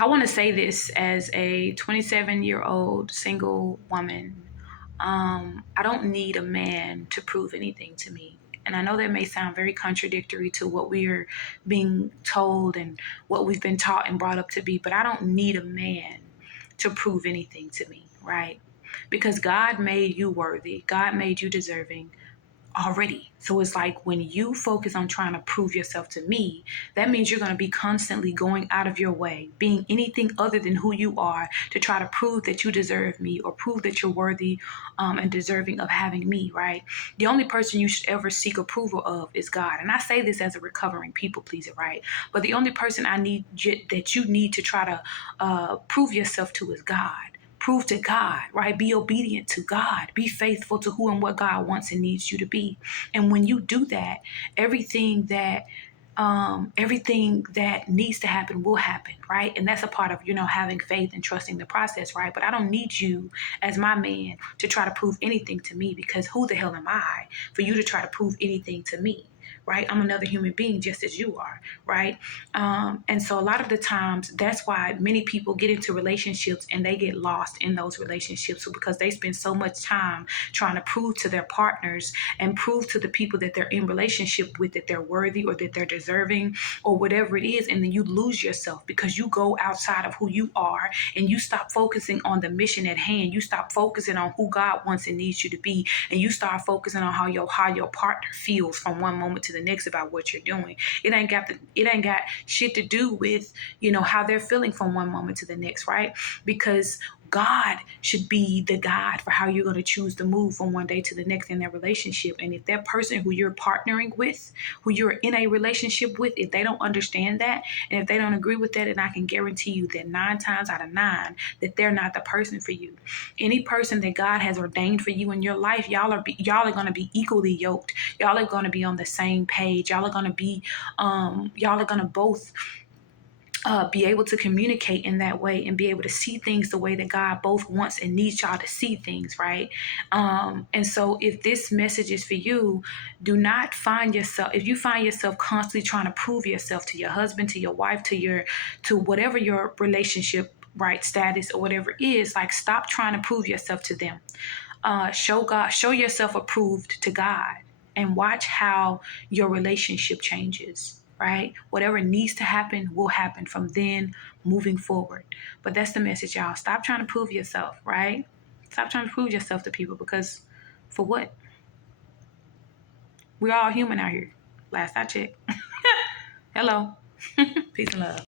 I want to say this as a 27-year-old single woman. I don't need a man to prove anything to me. And I know that may sound very contradictory to what we're being told and what we've been taught and brought up to be, but I don't need a man to prove anything to me, right? Because God made you worthy, God made you deserving already. So it's like when you focus on trying to prove yourself to me, that means you're going to be constantly going out of your way, being anything other than who you are to try to prove that you deserve me or prove that you're worthy and deserving of having me, right? The only person you should ever seek approval of is God. And I say this as a recovering people pleaser, right? But the only person that you need to try to prove yourself to is God. Prove to God, right? Be obedient to God. Be faithful to who and what God wants and needs you to be. And when you do that, everything that needs to happen will happen, right? And that's a part of, having faith and trusting the process, right? But I don't need you as my man to try to prove anything to me, because who the hell am I for you to try to prove anything to me? Right? I'm another human being just as you are, right? And so a lot of the times, that's why many people get into relationships and they get lost in those relationships, because they spend so much time trying to prove to their partners and prove to the people that they're in relationship with that they're worthy or that they're deserving or whatever it is. And then you lose yourself because you go outside of who you are and you stop focusing on the mission at hand. You stop focusing on who God wants and needs you to be. And you start focusing on how your partner feels from one moment to the next about what you're doing. It ain't got shit to do with, how they're feeling from one moment to the next, right? Because God should be the guide for how you're going to choose to move from one day to the next in their relationship. And if that person who you're partnering with, who you're in a relationship with, if they don't understand that, and if they don't agree with that, then I can guarantee you that 9 times out of 9, that they're not the person for you. Any person that God has ordained for you in your life, y'all are going to be equally yoked. Y'all are going to be on the same page. Y'all are going to both be able to communicate in that way and be able to see things the way that God both wants and needs y'all to see things, right? And so if this message is for you, do not if you find yourself constantly trying to prove yourself to your husband, to your wife, to whatever your relationship, right, status or whatever is, like, stop trying to prove yourself to them. Show yourself approved to God, and watch how your relationship changes, right? Whatever needs to happen will happen from then moving forward. But that's the message, y'all. Stop trying to prove yourself, right? Stop trying to prove yourself to people, because for what? We're all human out here. Last I checked. Hello. Peace and love.